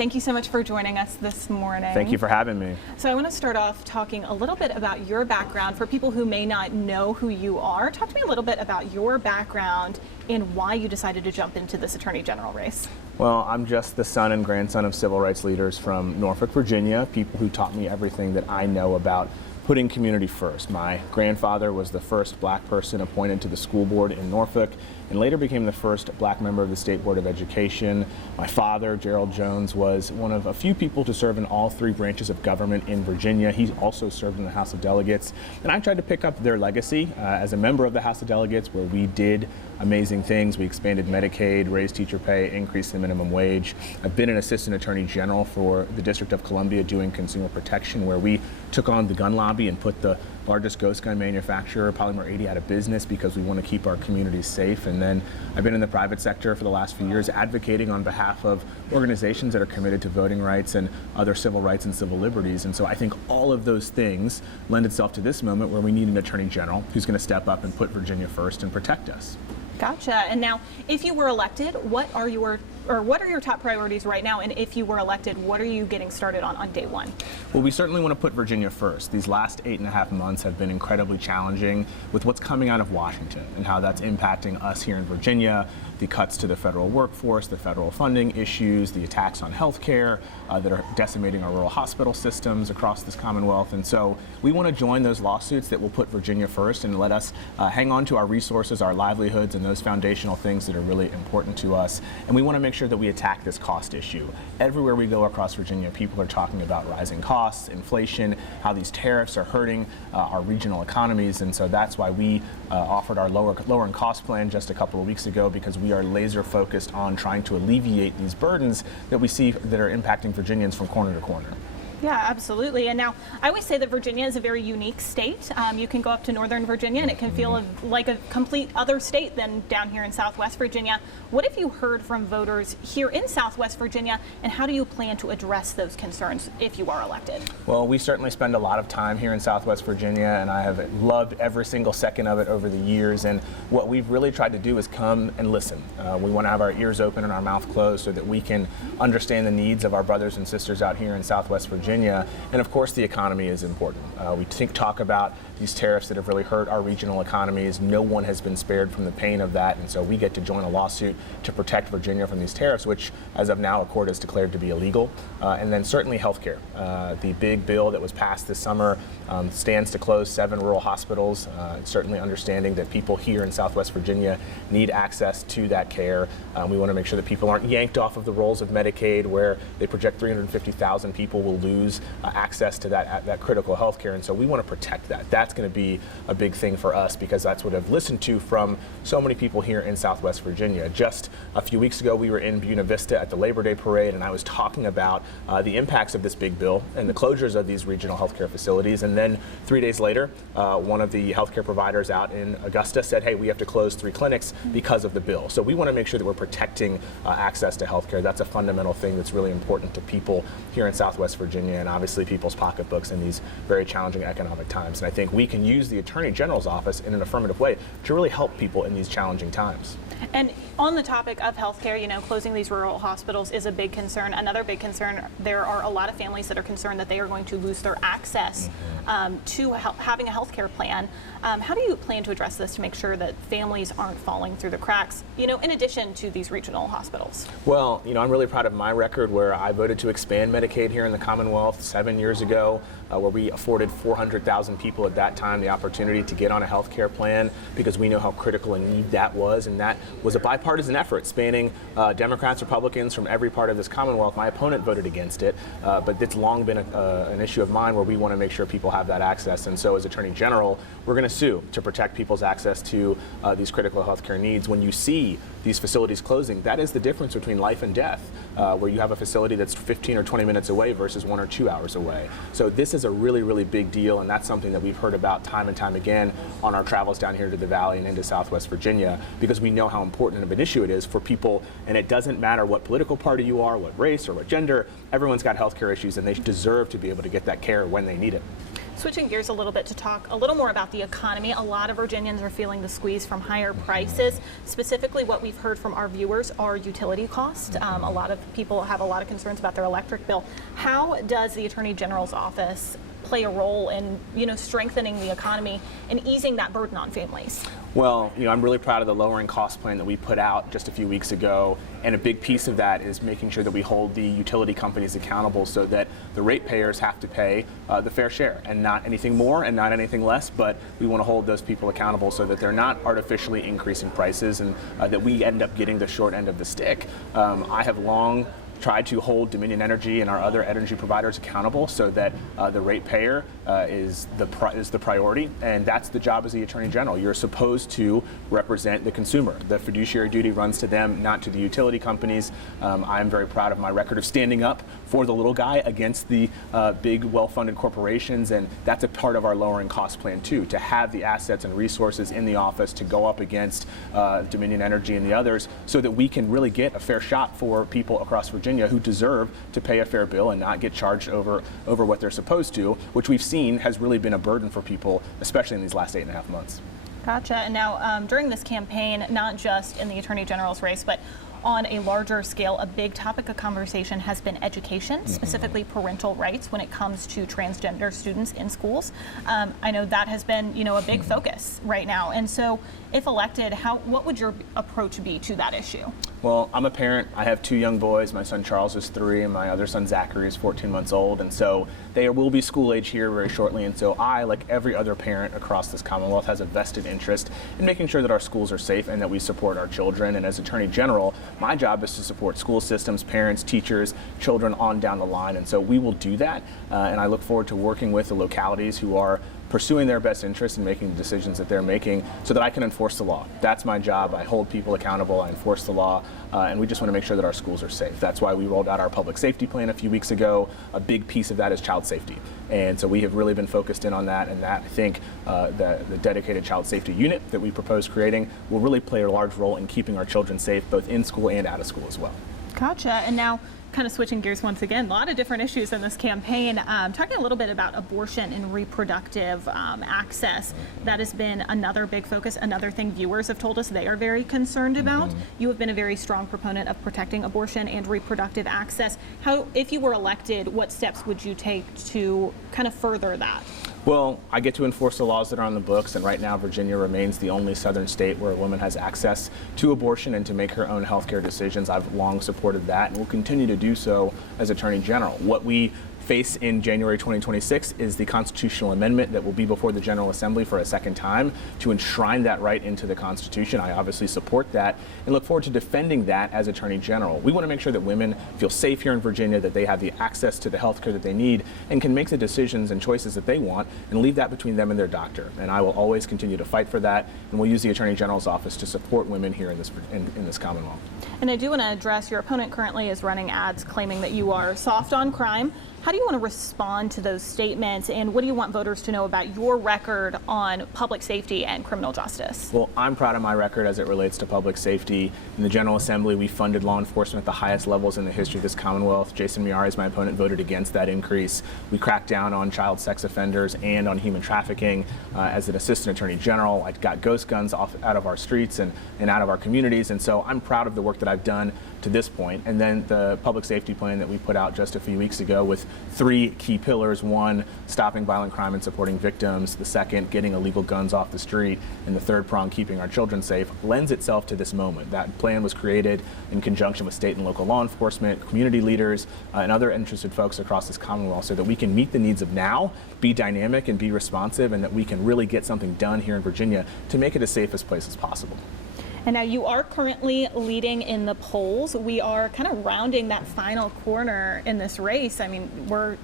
Thank you so much for joining us this morning. Thank you for having me. So I want to start off talking a little bit about your background. For people who may not know who you are, talk to me a little bit about your background and why you decided to jump into this Attorney General race. Well, I'm just the son and grandson of civil rights leaders from Norfolk, Virginia, people who taught me everything that I know about putting community first. My grandfather was the first black person appointed to the school board in Norfolk and later became the first black member of the State Board of Education. My father, Gerald Jones, was one of a few people to serve in all three branches of government in Virginia. He also served in the House of Delegates, and I tried to pick up their legacy as a member of the House of Delegates, where we did amazing things. We expanded Medicaid, raised teacher pay, increased the minimum wage. I've been an assistant attorney general for the District of Columbia doing consumer protection, where we took on the gun lobby and put the largest ghost gun manufacturer, Polymer 80, out of business because we want to keep our communities safe. And then I've been in the private sector for the last few years advocating on behalf of organizations that are committed to voting rights and other civil rights and civil liberties. And so I think all of those things lend itself to this moment where we need an attorney general who's going to step up and put Virginia first and protect us. Gotcha. And now, if you were elected, what are your top priorities right now? And if you were elected, what are you getting started on day one? Well, we certainly want to put Virginia first. These last 8.5 months have been incredibly challenging with what's coming out of Washington and how that's impacting us here in Virginia. The cuts to the federal workforce, the federal funding issues, the attacks on health care that are decimating our rural hospital systems across this Commonwealth. And so we want to join those lawsuits that will put Virginia first and let us hang on to our resources, our livelihoods, and those foundational things that are really important to us. And we want to make sure that we attack this cost issue. Everywhere we go across Virginia, people are talking about rising costs, inflation, how these tariffs are hurting our regional economies. And so that's why we offered our lowering cost plan just a couple of weeks ago, because we are laser focused on trying to alleviate these burdens that we see that are impacting Virginians from corner to corner. Yeah, absolutely. And now, I always say that Virginia is a very unique state. You can go up to Northern Virginia and it can feel like a complete other state than down here in Southwest Virginia. What have you heard from voters here in Southwest Virginia, and how do you plan to address those concerns if you are elected? Well, we certainly spend a lot of time here in Southwest Virginia, and I have loved every single second of it over the years. And what we've really tried to do is come and listen. We want to have our ears open and our mouth closed so that we can understand the needs of our brothers and sisters out here in Southwest Virginia. And of course, the economy is important. We talk about these tariffs that have really hurt our regional economies. No one has been spared from the pain of that, and so we get to join a lawsuit to protect Virginia from these tariffs, which, as of now, a court has declared to be illegal. And then certainly healthcare. The big bill that was passed this summer stands to close 7 rural hospitals. Certainly understanding that people here in Southwest Virginia need access to that care. We want to make sure that people aren't yanked off of the rolls of Medicaid, where they project 350,000 people will lose access to that critical health care. And so we want to protect that. That's going to be a big thing for us, because that's what I've listened to from so many people here in Southwest Virginia. Just a few weeks ago, we were in Buena Vista at the Labor Day parade, and I was talking about the impacts of this big bill and the closures of these regional healthcare facilities. And then 3 days later, one of the healthcare providers out in Augusta said, hey, we have to close 3 clinics because of the bill. So we want to make sure that we're protecting access to healthcare. That's a fundamental thing that's really important to people here in Southwest Virginia, and obviously people's pocketbooks in these very challenging economic times. And I think we can use the Attorney General's office in an affirmative way to really help people in these challenging times. And on the topic of healthcare, closing these rural hospitals is a big concern. Another big concern, there are a lot of families that are concerned that they are going to lose their access to having a healthcare plan. How do you plan to address this to make sure that families aren't falling through the cracks, in addition to these regional hospitals? Well, I'm really proud of my record, where I voted to expand Medicaid here in the Commonwealth 7 years ago, where we afforded 400,000 people at that time the opportunity to get on a health care plan, because we know how critical a need that was. And that was a bipartisan effort spanning Democrats, Republicans from every part of this Commonwealth. My opponent voted against it, but it's long been an issue of mine, where we want to make sure people have that access. And so as Attorney General, we're going to sue to protect people's access to these critical health care needs. When you see these facilities closing, that is the difference between life and death, where you have a facility that's 15 or 20 minutes away versus 1 or 2 hours away. So this is a really, really big deal, and that's something that we've heard about time and time again on our travels down here to the Valley and into Southwest Virginia, because we know how important of an issue it is for people, and it doesn't matter what political party you are, what race or what gender, everyone's got health care issues, and they deserve to be able to get that care when they need it. Switching gears a little bit to talk a little more about the economy, a lot of Virginians are feeling the squeeze from higher prices. Specifically, what we've heard from our viewers are utility costs. A lot of people have a lot of concerns about their electric bill. How does the Attorney General's office play a role in, strengthening the economy and easing that burden on families? Well, I'm really proud of the lowering cost plan that we put out just a few weeks ago, and a big piece of that is making sure that we hold the utility companies accountable so that the ratepayers have to pay the fair share, and not anything more and not anything less, but we want to hold those people accountable so that they're not artificially increasing prices and that we end up getting the short end of the stick. I have long tried to hold Dominion Energy and our other energy providers accountable so that the ratepayer is the priority, and that's the job as the Attorney General. You're supposed to represent the consumer. The fiduciary duty runs to them, not to the utility companies. I'm very proud of my record of standing up for the little guy against the big, well-funded corporations, and that's a part of our lowering cost plan too, to have the assets and resources in the office to go up against Dominion Energy and the others so that we can really get a fair shot for people across Virginia who deserve to pay a fair bill and not get charged over what they're supposed to, which we've seen has really been a burden for people, especially in these last 8.5 months. Gotcha. And now during this campaign, not just in the Attorney General's race, but on a larger scale, a big topic of conversation has been education, specifically parental rights when it comes to transgender students in schools. I know that has been, a big focus right now. And so if elected, what would your approach be to that issue? Well, I'm a parent. I have 2 young boys. My son Charles is 3 and my other son Zachary is 14 months old. And so they will be school age here very shortly. And so I, like every other parent across this Commonwealth, has a vested interest in making sure that our schools are safe and that we support our children. And as Attorney General, my job is to support school systems, parents, teachers, children on down the line. And so we will do that. And I look forward to working with the localities who are pursuing their best interests and making the decisions that they're making so that I can enforce the law. That's my job. I hold people accountable, I enforce the law, and we just want to make sure that our schools are safe. That's why we rolled out our public safety plan a few weeks ago. A big piece of that is child safety. And so we have really been focused in on that, and that I think the dedicated child safety unit that we propose creating will really play a large role in keeping our children safe, both in school and out of school as well. Gotcha. And now, kind of switching gears once again, a lot of different issues in this campaign. Talking a little bit about abortion and reproductive access. That has been another big focus, another thing viewers have told us they are very concerned about. You have been a very strong proponent of protecting abortion and reproductive access. If you were elected, what steps would you take to kind of further that? Well, I get to enforce the laws that are on the books, and right now Virginia remains the only southern state where a woman has access to abortion and to make her own health care decisions. I've long supported that and will continue to do so as Attorney General. What we face in January 2026 is the constitutional amendment that will be before the General Assembly for a second time to enshrine that right into the Constitution. I obviously support that and look forward to defending that as Attorney General. We want to make sure that women feel safe here in Virginia, that they have the access to the health care that they need and can make the decisions and choices that they want and leave that between them and their doctor. And I will always continue to fight for that, and we'll use the Attorney General's office to support women here in this Commonwealth. And I do want to address your opponent currently is running ads claiming that you are soft on crime. How do you want to respond to those statements, and what do you want voters to know about your record on public safety and criminal justice? Well, I'm proud of my record as it relates to public safety. In the General Assembly, we funded law enforcement at the highest levels in the history of this Commonwealth. Jason Miyares, my opponent, voted against that increase. We cracked down on child sex offenders and on human trafficking. As an Assistant Attorney General, I got ghost guns out of our streets and out of our communities, and so I'm proud of the work that I've done to this point. And then the public safety plan that we put out just a few weeks ago with 3 key pillars: 1, stopping violent crime and supporting victims; the 2nd, getting illegal guns off the street; and the 3rd prong, keeping our children safe, lends itself to this moment. That plan was created in conjunction with state and local law enforcement, community leaders, and other interested folks across this Commonwealth so that we can meet the needs of now, be dynamic and be responsive, and that we can really get something done here in Virginia to make it as safe as place as possible. And now you are currently leading in the polls. We are kind of rounding that final corner in this race. I mean, we're,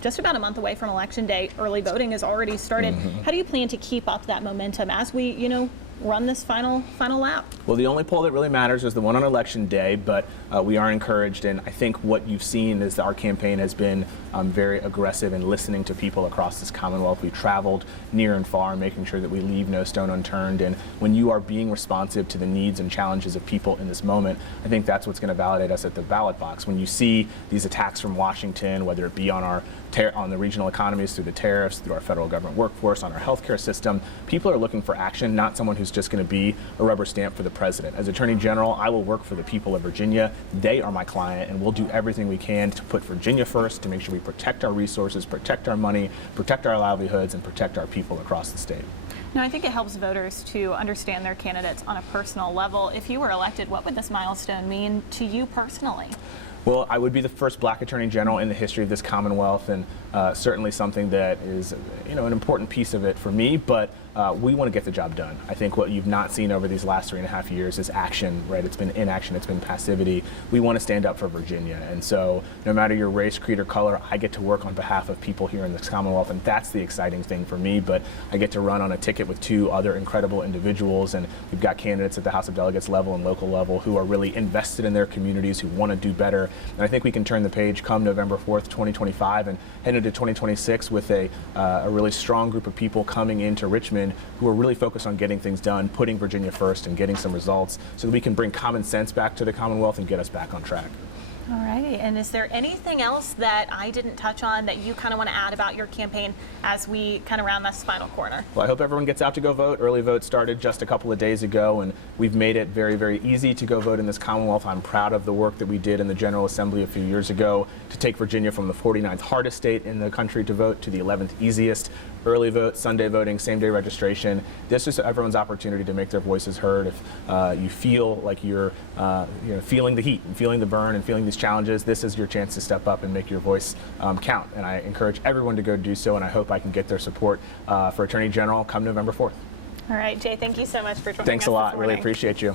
just about a month away from Election Day. Early voting has already started. How do you plan to keep up that momentum as we, run this final lap? Well, the only poll that really matters is the one on Election Day, but we are encouraged, and I think what you've seen is that our campaign has been very aggressive in listening to people across this Commonwealth. We've traveled near and far, making sure that we leave no stone unturned, and when you are being responsive to the needs and challenges of people in this moment, I think that's what's going to validate us at the ballot box. When you see these attacks from Washington, whether it be on our on the regional economies, through the tariffs, through our federal government workforce, on our healthcare system. People are looking for action, not someone who's just going to be a rubber stamp for the president. As Attorney General, I will work for the people of Virginia. They are my client, and we'll do everything we can to put Virginia first, to make sure we protect our resources, protect our money, protect our livelihoods, and protect our people across the state. Now, I think it helps voters to understand their candidates on a personal level. If you were elected, what would this milestone mean to you personally? Well, I would be the first Black Attorney General in the history of this Commonwealth, and certainly something that is, an important piece of it for me. But we want to get the job done. I think what you've not seen over these last 3.5 years is action, right? It's been inaction, it's been passivity. We want to stand up for Virginia, and so no matter your race, creed, or color, I get to work on behalf of people here in this Commonwealth, and that's the exciting thing for me. But I get to run on a ticket with 2 other incredible individuals, and we've got candidates at the House of Delegates level and local level who are really invested in their communities, who want to do better. And I think we can turn the page come November 4th, 2025, and head into 2026 with a really strong group of people coming into Richmond who are really focused on getting things done, putting Virginia first, and getting some results so that we can bring common sense back to the Commonwealth and get us back on track. All righty. And is there anything else that I didn't touch on that you kind of want to add about your campaign as we kind of round this final corner? Well, I hope everyone gets out to go vote. Early vote started just a couple of days ago, and we've made it very, very easy to go vote in this Commonwealth. I'm proud of the work that we did in the General Assembly a few years ago to take Virginia from the 49th hardest state in the country to vote to the 11th easiest. Early vote, Sunday voting, same-day registration. This is everyone's opportunity to make their voices heard. If you feel like you're feeling the heat and feeling the burn and feeling these challenges, this is your chance to step up and make your voice count. And I encourage everyone to go do so, and I hope I can get their support for Attorney General come November 4th. All right, Jay, thank you so much for joining us. Thanks a lot. this Really morning. appreciate you.